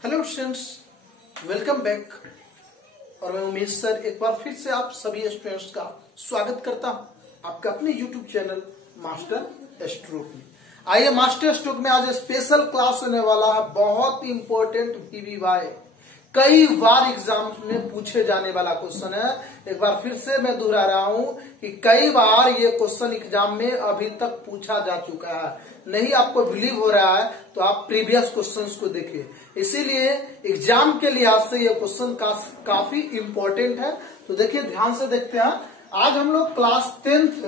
Hello students, welcome back. और मैं Umesh sir एक बार फिर से आप सभी स्टूडेंट्स का स्वागत करता हूं आपके अपने यूट्यूब चैनल मास्टर स्ट्रोक में। आइए, मास्टर स्ट्रोक में आज स्पेशल क्लास होने वाला है, बहुत ही इंपॉर्टेंट VVY, कई बार एग्जाम में पूछे जाने वाला क्वेश्चन है। एक बार फिर से मैं दोहरा रहा हूं कि कई बार ये क्वेश्चन एग्जाम में अभी तक पूछा जा चुका है। नहीं आपको बिलीव हो रहा है तो आप प्रीवियस क्वेश्चंस को देखिए। इसीलिए एग्जाम के लिहाज से ये क्वेश्चन काफी इंपॉर्टेंट है। तो देखिए, ध्यान से देखते हैं। आज हम लोग class 10th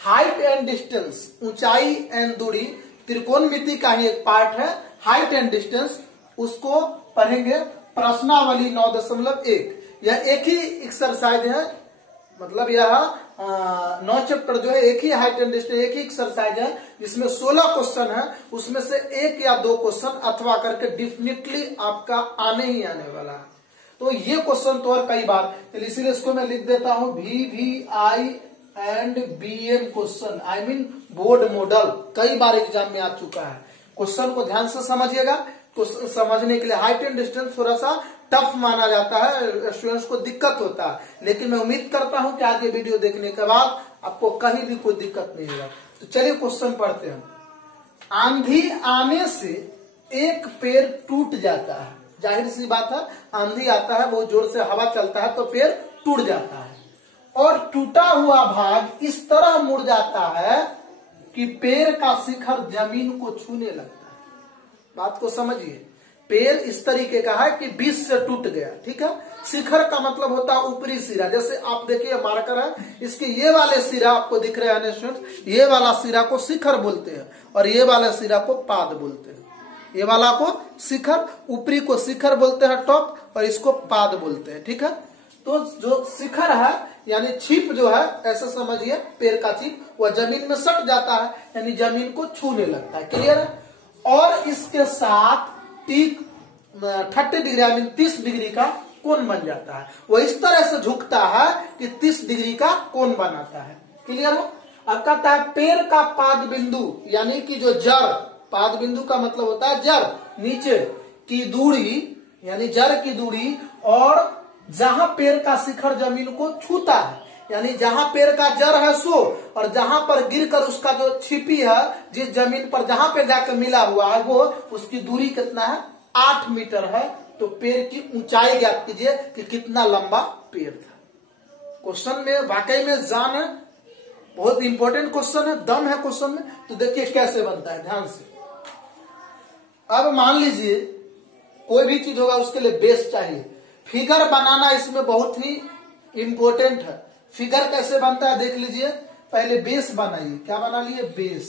height and distance, ऊंचाई एंड दूरी, त्रिकोणमिति का ही एक पार्ट है हाइट एंड डिस्टेंस, उसको पढ़ेंगे। प्रश्नावली 9.1 यह एक ही एक्सरसाइज है, मतलब यह 9 चैप्टर जो है एक ही हाइट एंड डिस्टेंस, एक ही एक्सरसाइज है जिसमें 16 क्वेश्चन है। उसमें से एक या दो क्वेश्चन अथवा करके डेफिनेटली आपका आने ही आने वाला है। तो ये क्वेश्चन तो और कई बार, इसीलिए इसको मैं लिख देता हूं VVI and BM question, I mean board model, कई बार एग्जाम में आ चुका है। क्वेश्चन को ध्यान से समझिएगा। समझने के लिए हाइट एंड डिस्टेंस थोड़ा सा टफ माना जाता है, स्टूडेंट्स को दिक्कत होता है, लेकिन मैं उम्मीद करता हूं कि आज ये वीडियो देखने के बाद आपको कहीं भी कोई दिक्कत नहीं होगा। तो चलिए क्वेश्चन पढ़ते हैं। आंधी आने से एक पेड़ टूट जाता है, जाहिर सी बात है, आंधी आता है, बहुत जोर से हवा चलता है तो पेड़ टूट जाता है, और टूटा हुआ भाग इस तरह मुड़ जाता है कि पेड़ का शिखर जमीन को छूने लगता है। बात को समझिए, पेड़ इस तरीके का है कि बीच से टूट गया, ठीक है। शिखर का मतलब होता है ऊपरी सिरा। जैसे आप देखिए मार्कर है, इसके ये वाले सिरा आपको दिख रहे हैं स्टूडेंट्स, ये वाला सिरा को शिखर बोलते हैं और ये वाला सिरा को पाद बोलते हैं। ये वाला को शिखर, ऊपरी को शिखर बोलते हैं टॉप, और इसको पाद बोलते हैं, ठीक है। तो जो शिखर है यानी छिप जो है, ऐसे समझिए पेड़ का छिप, वह जमीन में सट जाता है यानी जमीन को छूने लगता है। क्लियर है। और इसके साथ 30 डिग्री आई मीन 30 डिग्री का कोण बन जाता है। वो इस तरह से झुकता है कि 30 डिग्री का कोण बनाता है। क्लियर है। अब कहता है पेड़ का पाद बिंदु यानी कि जो जड़, पाद बिंदु का मतलब होता है जड़, नीचे की दूरी यानी जड़ की दूरी, और जहां पेड़ का शिखर जमीन को छूता है यानी जहां पेड़ का जड़ है सो, और जहां पर गिरकर उसका जो छिपी है, जिस जमीन पर जहां पे जाकर मिला हुआ है, वो उसकी दूरी कितना है, 8 मीटर है। तो पेड़ की ऊंचाई ज्ञात कीजिए कि कितना लंबा पेड़ था। क्वेश्चन में वाकई में जान है, बहुत इंपॉर्टेंट क्वेश्चन है, दम है क्वेश्चन में। तो देखिए कैसे बनता है, ध्यान से। अब मान लीजिए कोई भी चीज होगा उसके लिए बेस चाहिए। फिगर बनाना इसमें बहुत ही इंपॉर्टेंट है। फिगर कैसे बनता है देख लीजिए। पहले बेस बनाइए। क्या बना लिए, बेस।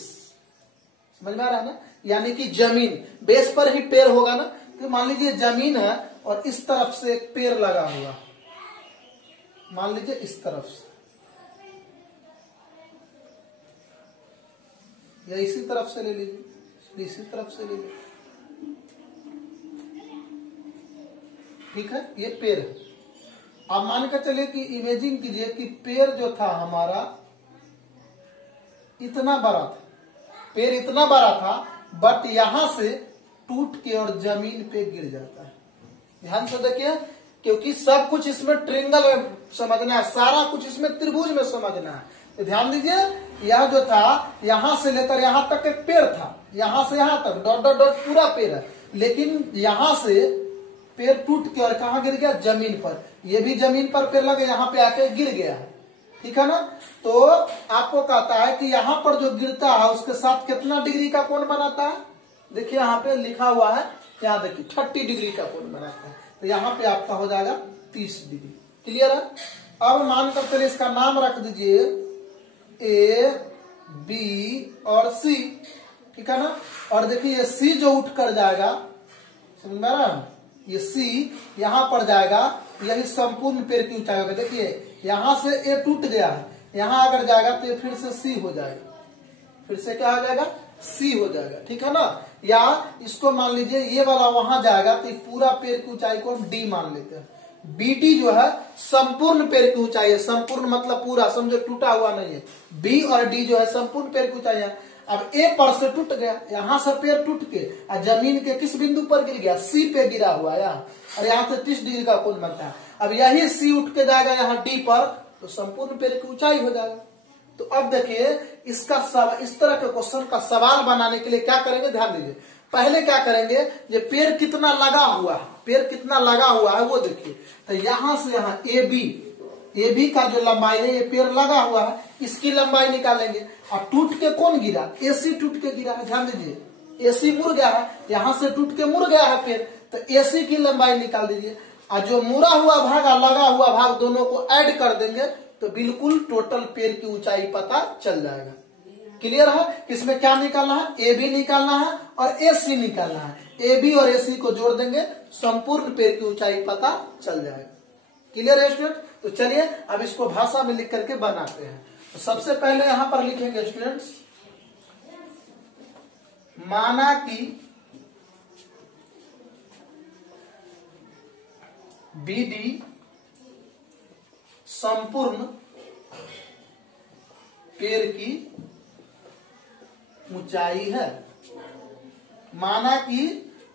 समझ में आ रहा है ना, यानी कि जमीन, बेस पर ही पेड़ होगा ना। तो मान लीजिए जमीन है और इस तरफ से एक पेड़ लगा हुआ, मान लीजिए इस तरफ से, या इसी तरफ से ले लीजिए, इसी तरफ से ले लीजिए, ठीक है। ये पेड़ है। आप मान कर चलिए कि इमेजिन कीजिए कि पेड़ जो था हमारा इतना बड़ा था, पेड़ इतना बड़ा था, बट यहां से टूट के और जमीन पे गिर जाता है। ध्यान से देखिए, क्योंकि सब कुछ इसमें ट्रायंगल में समझना है, सारा कुछ इसमें त्रिभुज में समझना है। तो ध्यान दीजिए, यह जो था यहां से लेकर यहां तक एक पेड़ था, यहां से यहां तक डॉट डॉट डॉट पूरा पेड़ है, लेकिन यहां से पेड़ टूट के और कहां गिर गया, जमीन पर। ये भी जमीन पर पेड़ लगे, यहाँ पे आके गिर गया है, ठीक है ना। तो आपको कहता है कि यहाँ पर जो गिरता है उसके साथ कितना डिग्री का कोण बनाता है। देखिए यहाँ पे लिखा हुआ है, यहाँ देखिए 30 डिग्री का कोण बनाता है। तो यहाँ पे आपका हो जाएगा 30 डिग्री। क्लियर है। अब मान कर चलिए इसका नाम रख दीजिए A, B और C, ठीक है ना। और देखिए ये C जो उठ कर जाएगा, समझ में आ रहा है, ये C यहां पर जाएगा, यही संपूर्ण पेड़ की ऊंचाई होगा। देखिए यहां से A टूट गया है, यहां अगर जाएगा तो ये फिर से C हो जाएगा, फिर से क्या हो जाएगा, C हो जाएगा, ठीक है ना। या इसको मान लीजिए ये वाला वहां जाएगा तो पूरा पेड़ की ऊंचाई को हम D मान लेते हैं। BD जो है संपूर्ण पेड़ की ऊंचाई है, संपूर्ण मतलब पूरा, समझो टूटा हुआ नहीं है। B और D जो है संपूर्ण पेड़ की ऊंचाई है। अब ए पर से टूट गया, यहाँ से पेड़ टूट के जमीन के किस बिंदु पर गिर गया, सी पे गिरा हुआ यहाँ, और यहाँ से 30 डिग्री का कोण बनता है। अब यही सी उठ के जाएगा यहाँ डी पर, तो संपूर्ण पेड़ की ऊंचाई हो जाएगा। तो अब देखिए इस तरह के क्वेश्चन का सवाल बनाने के लिए क्या करेंगे, ध्यान दीजिए। पहले क्या करेंगे, ये पेड़ कितना लगा हुआ है, पेड़ कितना लगा हुआ है वो देखिए। तो यहाँ से यहाँ ए बी का जो लंबाई है, ये पेड़ लगा हुआ है, इसकी लंबाई निकालेंगे। अब टूट के कौन गिरा, एसी टूट के गिरा है, ध्यान दीजिए। एसी मुड़ गया है, यहाँ से टूट के मुड़ गया है पेड़, तो एसी की लंबाई निकाल दीजिए। और जो मुड़ा हुआ भाग और लगा हुआ भाग दोनों को ऐड कर देंगे तो बिल्कुल टोटल पेड़ की ऊंचाई पता चल जाएगा। क्लियर है कि इसमें क्या निकालना है, ए बी निकालना है और ए सी निकालना है। ए बी और ए सी को जोड़ देंगे, संपूर्ण पेड़ की ऊंचाई पता चल जाएगा। क्लियर है स्टूडेंट। तो चलिए अब इसको भाषा में लिख करके बनाते हैं। तो सबसे पहले यहां पर लिखेंगे स्टूडेंट्स, माना कि बीडी संपूर्ण पेड़ की ऊंचाई है। माना कि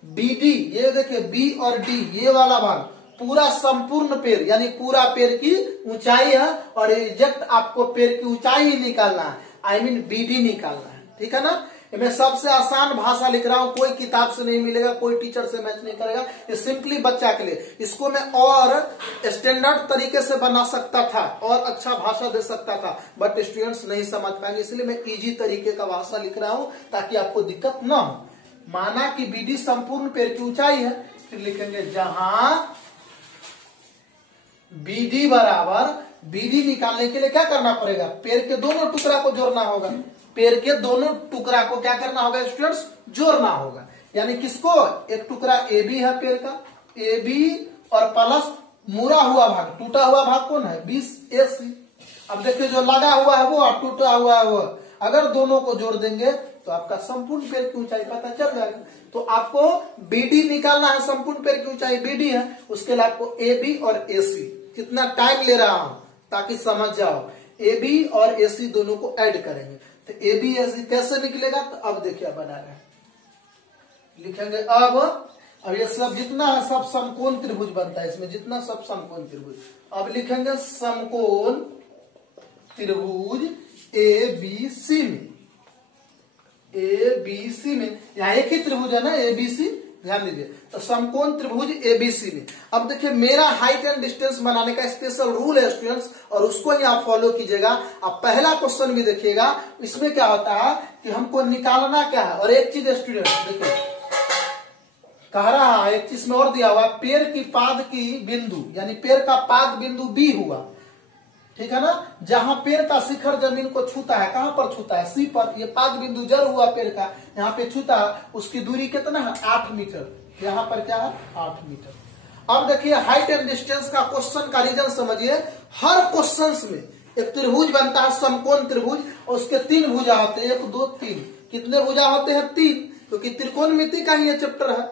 बीडी, ये देखिए बी और डी ये वाला भाग पूरा संपूर्ण पेड़ यानी पूरा पेड़ की ऊंचाई है, और एग्जैक्ट आपको पेड़ की ऊंचाई ही निकालना है, आई मीन बीडी निकालना है। ठीक है ना। मैं सबसे आसान भाषा लिख रहा हूं, कोई किताब से नहीं मिलेगा, कोई टीचर से मैच नहीं करेगा, ये सिंपली बच्चा के लिए। इसको मैं और स्टैंडर्ड तरीके से बना सकता था और अच्छा भाषा दे सकता था, बट स्टूडेंट्स नहीं समझ पाएंगे, इसलिए मैं इजी तरीके का भाषा लिख रहा हूं ताकि आपको दिक्कत ना हो। माना कि बीडी संपूर्ण पेड़ की ऊंचाई है, फिर लिखेंगे जहां बीडी बराबर, बीडी निकालने के लिए क्या करना पड़ेगा, पेड़ के दोनों टुकड़ा को जोड़ना होगा। पेड़ के दोनों टुकड़ा को क्या करना होगा स्टूडेंट्स, जोड़ना होगा। यानी किसको, एक टुकड़ा ए बी है पेड़ का, ए बी और प्लस मुड़ा हुआ भाग, टूटा हुआ भाग कौन है, 20 ए सी। अब देखिए जो लगा हुआ है वो और टूटा हुआ है वो, अगर दोनों को जोड़ देंगे तो आपका संपूर्ण पेड़ की ऊंचाई पता चल जाएगा। तो आपको बीडी निकालना है, संपूर्ण पेड़ की ऊंचाई बीडी है, उसके लिए आपको ए बी और ए सी, कितना टाइम ले रहा हूं ताकि समझ जाओ, ए बी और ए सी दोनों को ऐड करेंगे। तो ए बी ए सी कैसे निकलेगा, तो अब देखिए बना रहे हैं, लिखेंगे अब ये सब जितना है सब समकोण त्रिभुज बनता है, इसमें जितना सब समकोण त्रिभुज। अब लिखेंगे समकोण त्रिभुज ए बी सी में, ए बी सी में, यहाँ एक ही त्रिभुज है ना ए बी सी, ध्यान दीजिए। तो समकोण त्रिभुज एबीसी में, अब देखिए मेरा हाइट एंड डिस्टेंस बनाने का स्पेशल रूल है स्टूडेंट्स, और उसको ही आप फॉलो कीजिएगा। अब पहला क्वेश्चन भी देखिएगा, इसमें क्या होता है कि हमको निकालना क्या है। और एक चीज स्टूडेंट देखिए कह रहा है, एक चीज में और दिया हुआ, पेड़ की पाद की बिंदु यानी पेड़ का पाद बिंदु बी हुआ, ठीक है ना, जहां पेड़ का शिखर जमीन को छूता है, कहां पर छूता है, सी पर। ये पाद बिंदु जड़ हुआ पेड़ का, यहाँ पे छूता है, उसकी दूरी कितना है 8 मीटर, यहाँ पर क्या है 8 मीटर। अब देखिए हाइट एंड डिस्टेंस का क्वेश्चन का रीजन समझिए। हर क्वेश्चन में एक त्रिभुज बनता है समकोण त्रिभुज, और उसके 3 भुजा होते हैं, 1 2 3। कितने भुजा होते हैं 3, क्योंकि त्रिकोणमिति का ही ये चैप्टर है।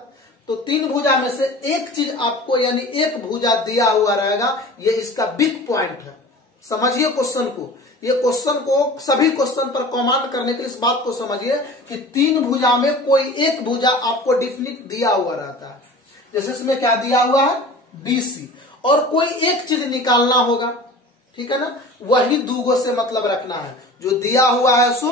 तो 3 भुजा में से एक चीज आपको यानी एक भुजा दिया हुआ रहेगा, ये इसका बिग पॉइंट है। समझिए क्वेश्चन को, ये क्वेश्चन को सभी क्वेश्चन पर कमांड करने के लिए इस बात को समझिए कि 3 भुजा में कोई एक भुजा आपको डिफिनिट दिया हुआ रहता है। जैसे इसमें क्या दिया हुआ है बीसी, और कोई एक चीज निकालना होगा, ठीक है ना, वही दूगो से मतलब रखना है, जो दिया हुआ है सो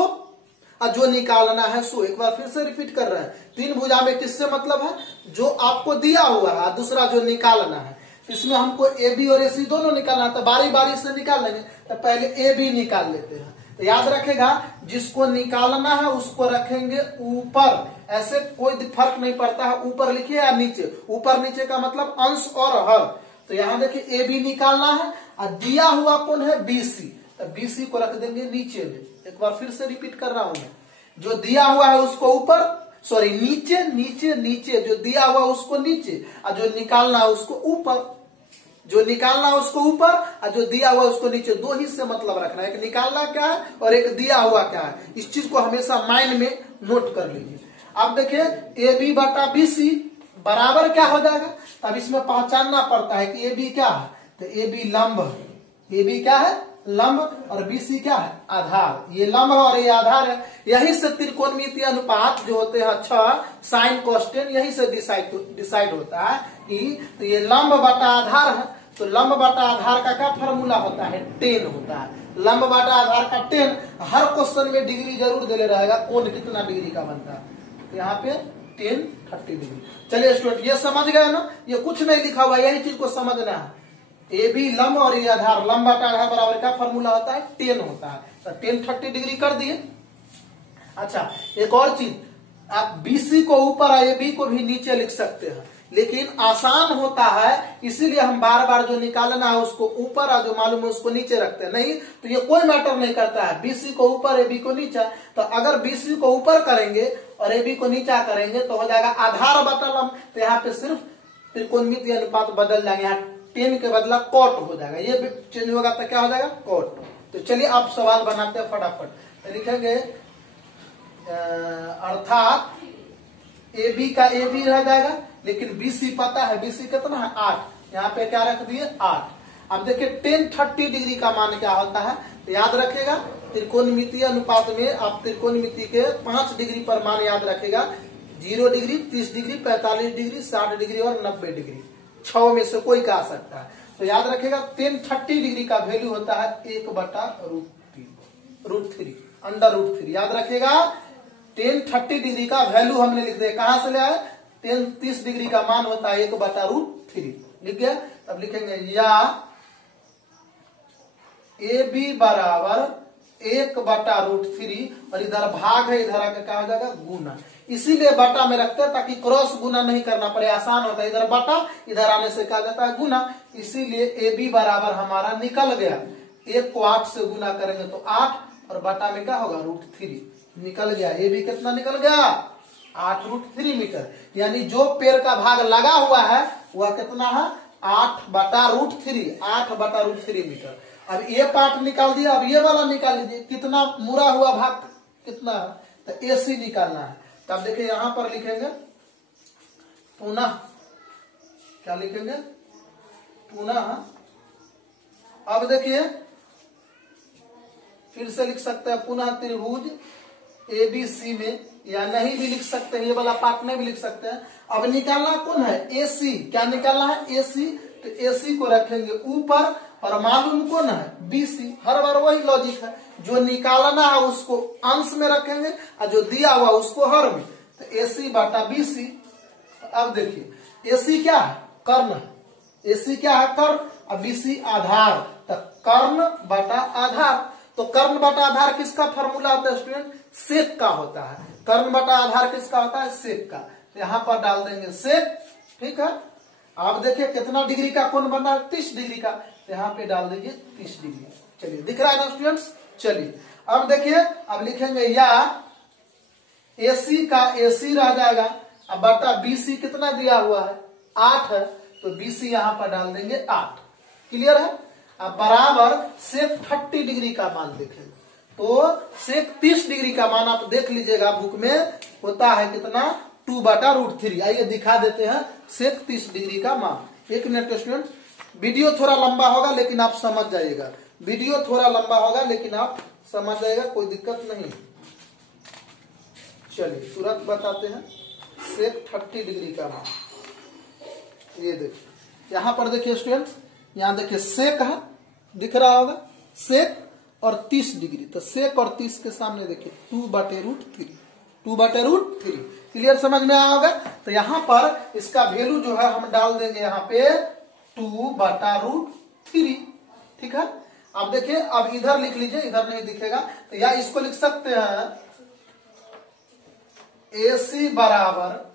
और जो निकालना है सो। एक बार फिर से रिपीट कर रहे हैं, 3 भुजा में किससे मतलब है, जो आपको दिया हुआ है, दूसरा जो निकालना है। इसमें हमको ए बी और ए सी दोनों निकालना है, तो बारी बारी से निकाल लेंगे। तो पहले ए बी निकाल लेते हैं। तो याद रखेगा जिसको निकालना है उसको रखेंगे ऊपर, ऐसे कोई फर्क नहीं पड़ता है ऊपर लिखिए या नीचे, ऊपर नीचे का मतलब अंश और हर। तो यहाँ देखिए ए बी निकालना है, और दिया हुआ कौन है बी सी, तो बी सी को रख देंगे नीचे में। एक बार फिर से रिपीट कर रहा हूं मैं, जो दिया हुआ है उसको ऊपर, सॉरी नीचे नीचे नीचे, जो दिया हुआ उसको नीचे, और जो निकालना है उसको ऊपर, जो निकालना है उसको ऊपर और जो दिया हुआ उसको नीचे। 2 ही से मतलब रखना है, एक निकालना क्या है और एक दिया हुआ क्या है। इस चीज को हमेशा माइंड में नोट कर लीजिए। अब देखिए ए बी बटा बी सी बराबर क्या हो जाएगा, तब इसमें पहचानना पड़ता है कि ए बी क्या है, तो ए बी लंब है, ए बी क्या है लंब और बीसी क्या है, आधार। ये लंब और ये आधार है। यही से त्रिकोणमितीय अनुपात जो होते हैं 6 साइन कोस्टेन, यही से डिसाइड होता है कि तो ये लंब बटा आधार है। तो लंब बटा आधार का क्या फॉर्मूला होता है, 10 होता है। लंब बटा आधार का 10। हर क्वेश्चन में डिग्री जरूर दे रहेगा, कोण कितना डिग्री का बनता है। तो यहाँ पे 10 30 डिग्री। चलिए स्टूडेंट ये समझ गए ना, ये कुछ नहीं लिखा हुआ, यही चीज को समझना है। ए बी लंब और ये आधार, लंब बटा आधार बराबर का फॉर्मूला होता है 10 होता है। तो 10 30 डिग्री कर दिए। अच्छा एक और चीज, आप बीसी को ऊपर और ए बी को भी नीचे लिख सकते हैं, लेकिन आसान होता है इसीलिए हम बार बार जो निकालना है उसको ऊपर और जो मालूम है उसको नीचे रखते हैं। नहीं तो ये कोई मैटर नहीं करता है, बीसी को ऊपर ए बी को नीचा। तो अगर बीसी को ऊपर करेंगे और ए बी को नीचा करेंगे तो हो जाएगा आधार बटा लंब। तो यहाँ पे सिर्फ त्रिकोणमितीय अनुपात बदल जाएंगे, यहाँ 10 के बदला कॉट हो जाएगा, ये चेंज होगा तो क्या हो जाएगा, कॉट। तो चलिए आप सवाल बनाते हैं फटाफट। तो लिखेंगे अर्थात ए बी का ए बी रह जाएगा, लेकिन बीसी पता है, बीसी कितना है 8, यहाँ पे क्या रख दिए 8। अब देखिए 10 30 डिग्री का मान क्या होता है, तो याद रखेगा त्रिकोणमितीय अनुपात में आप त्रिकोणमिति के 5 डिग्री पर मान याद रखेगा, 0 डिग्री, 30 डिग्री, 45 डिग्री, 60 डिग्री और 90 डिग्री, 6 में से कोई का आ सकता है। तो याद रखेगा 10 30 डिग्री का वैल्यू होता है 1/√3 अंडर √3। याद रखेगा 10 30 डिग्री का वैल्यू हमने लिख दिया, कहां से ले आए, 10 30 डिग्री का मान होता है 1/√3 लिख गया। अब लिखेंगे या ए बी बराबर 1/√3 और इधर भाग है, इधर आकर क्या हो जाएगा गुना। इसीलिए बटा में रखते हैं ताकि क्रॉस गुना नहीं करना पड़े, आसान होता है। इधर बटा, इधर आने से क्या जाता है गुना। इसीलिए ए बी बराबर हमारा निकल गया, 1 को 8 से गुना करेंगे तो 8 और बटा में क्या होगा √3 निकल गया। ए बी कितना निकल गया 8√3 मीटर। यानी जो पेड़ का भाग लगा हुआ है वह कितना है 8/√3, 8/√3 मीटर। अब ये पार्ट निकाल दिया, अब ये वाला निकाल लीजिए, कितना मुड़ा हुआ भाग कितना है, तो एसी निकालना है। तब देखिए यहां पर लिखेंगे पुनः, क्या लिखेंगे पुनः। अब देखिए फिर से लिख सकते हैं पुनः त्रिभुज एबीसी में, या नहीं भी लिख सकते हैं, ये वाला पार्ट में भी लिख सकते हैं। अब निकालना कौन है एसी, क्या निकालना है एसी। तो एसी को रखेंगे ऊपर और मालूम कौन है बीसी। हर बार वही लॉजिक है, जो निकालना है उसको अंश में रखेंगे और जो दिया हुआ उसको हर में। तो एसी बटा बीसी। अब देखिए एसी क्या है कर्ण, एसी क्या है कर्ण और बीसी आधार। तो कर्ण बटा आधार, तो कर्ण बटा आधार किसका फॉर्मूला होता है स्टूडेंट, सेक का होता है। कर्ण बटा आधार किसका होता है, सेक का। तो यहाँ पर डाल देंगे सेक, ठीक है। आप देखिए कितना डिग्री का कोण बना है 30 डिग्री का, तो यहाँ पे डाल दीजिए 30 डिग्री। चलिए दिख रहा है ना स्टूडेंट्स। चलिए अब देखिए, अब लिखेंगे या एसी का एसी रह जाएगा, अब बटा बीसी कितना दिया हुआ है 8 है, तो बीसी यहाँ पर डाल देंगे 8। क्लियर है। अब बराबर सेक 30 डिग्री का मान देखेंगे, तो सेक 30 डिग्री का मान आप देख लीजिएगा बुक में होता है कितना 2/√3। आइए दिखा देते हैं सेक 30 डिग्री का मान। एक मिनट स्टूडेंट, वीडियो थोड़ा लंबा होगा लेकिन आप समझ जाइएगा, वीडियो थोड़ा लंबा होगा लेकिन आप समझ जाइएगा, कोई दिक्कत नहीं। चलिए तुरंत बताते हैं सेक 30 डिग्री का मान। ये देखिए यहां पर देखिए स्टूडेंट, यहां देखिए सेक है दिख रहा होगा, सेक और 30 डिग्री। तो सेक और 30 के सामने देखिए 2/√3, 2/√3। क्लियर समझ में आया होगा। तो यहाँ पर इसका वैल्यू जो है हम डाल देंगे यहाँ पे 2/√3, ठीक है। अब देखिए अब इधर लिख लीजिए, इधर नहीं दिखेगा, तो या इसको लिख सकते हैं एसी बराबर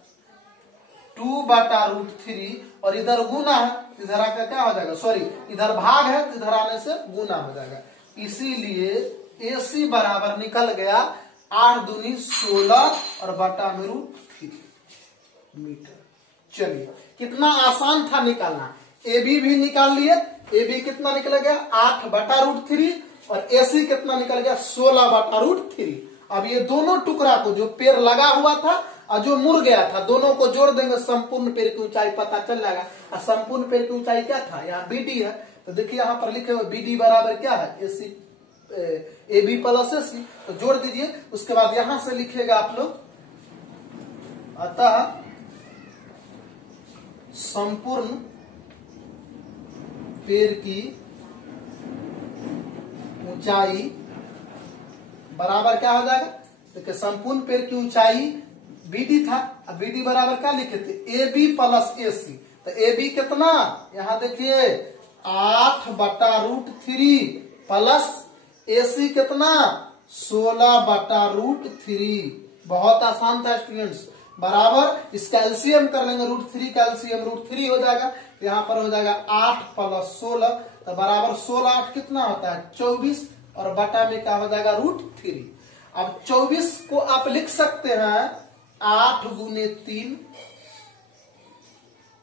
2/√3 और इधर गुना है, इधर आकर क्या हो जाएगा, सॉरी इधर भाग है, इधर आने से गुना हो जाएगा। इसीलिए एसी बराबर निकल गया 8 दूनी 16 और बटा में √3 मीटर। चलिए कितना आसान था निकालना। ए बी भी निकाल लिए, ए बी कितना निकल गया 8/√3 और एसी कितना निकल गया 16/√3। अब ये दोनों टुकड़ा को जो पेड़ लगा हुआ था और जो मुड़ गया था, दोनों को जोड़ देंगे, संपूर्ण पेड़ की ऊंचाई पता चल जाएगा। और संपूर्ण पेड़ की ऊंचाई क्या था, यहाँ बीडी है, तो देखिए यहाँ पर लिखे हुए BD बराबर क्या है, AC AB प्लस AC, तो जोड़ दीजिए। उसके बाद यहां से लिखेगा आप लोग, अतः संपूर्ण पेड़ की ऊंचाई बराबर क्या हो जाएगा, देखिए संपूर्ण पेड़ की ऊंचाई BD था, अब BD बराबर क्या लिखे थे, AB प्लस AC। तो AB कितना, यहां देखिए 8/√3 प्लस AC कितना 16/√3। बहुत आसान था स्टूडेंट्स, बराबर इसका एलसीएम कर लेंगे, √3 का एलसीएम √3 हो जाएगा, यहाँ पर हो जाएगा 8 + 16, तो बराबर 16 8 कितना होता है 24, और बटा में क्या हो जाएगा √3। अब 24 को आप लिख सकते हैं 8 × 3,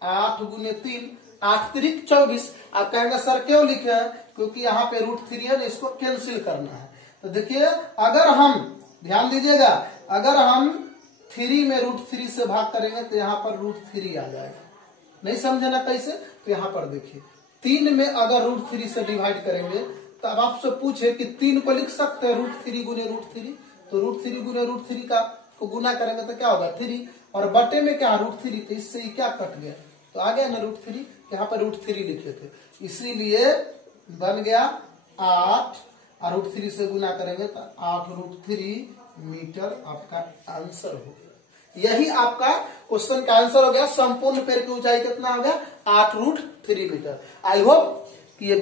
8 × 3, 8 × 24। आप कहेंगे सर क्यों लिखे हैं, क्योंकि यहाँ पे √3 है, इसको कैंसिल करना है। तो देखिए अगर हम ध्यान दीजिएगा, अगर हम 3 में √3 से भाग करेंगे तो यहाँ पर √3 आ जाएगा। नहीं समझे ना कैसे, तो यहाँ पर देखिए 3 में अगर √3 से डिवाइड करेंगे तो अब आपसे पूछे कि 3 को लिख सकते हैं √3 × √3, तो √3 × √3 का को गुना करेंगे तो क्या होगा 3, और बटे में क्या √3, तो इससे ही क्या कट गया, तो आ गया ना √3, यहाँ पर √3 लिखे थे, इसीलिए बन गया 8, और √3 से गुना करेंगे तो 8√3 मीटर आपका आंसर हो गया। यही आपका क्वेश्चन का आंसर हो गया। संपूर्ण पेड़ की ऊंचाई कितना हो गया 8√3 मीटर। आई होप कि ये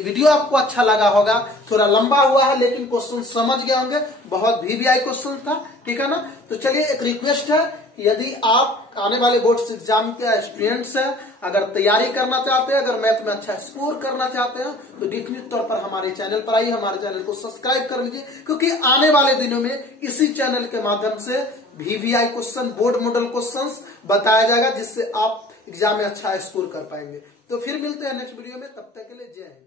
वीडियो आपको अच्छा लगा होगा। थोड़ा लंबा हुआ है लेकिन क्वेश्चन समझ गए होंगे, बहुत VVI क्वेश्चन था, ठीक है ना। तो चलिए एक रिक्वेस्ट है, यदि आप आने वाले बोर्ड्स एग्जाम के स्टूडेंट्स हैं, अगर तैयारी करना चाहते हैं, अगर मैथ में अच्छा स्कोर करना चाहते हैं, तो डेफिनेट तौर पर हमारे चैनल पर आइए, हमारे चैनल को सब्सक्राइब कर लीजिए, क्योंकि आने वाले दिनों में इसी चैनल के माध्यम से VVI question, board model questions बताया जाएगा, जिससे आप एग्जाम में अच्छा स्कोर कर पाएंगे। तो फिर मिलते हैं नेक्स्ट वीडियो में, तब तक के लिए जय हिंद।